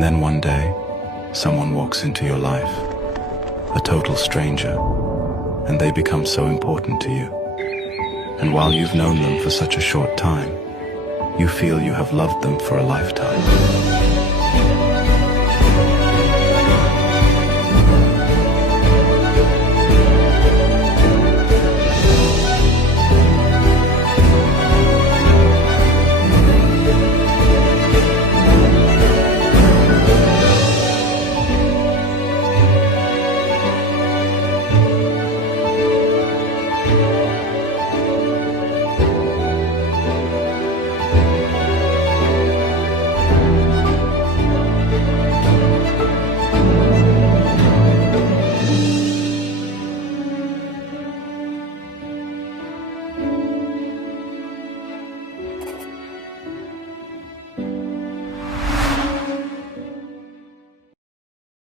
Then one day, someone walks into your life, a total stranger, and they become so important to you. And while you've known them for such a short time, you feel you have loved them for a lifetime.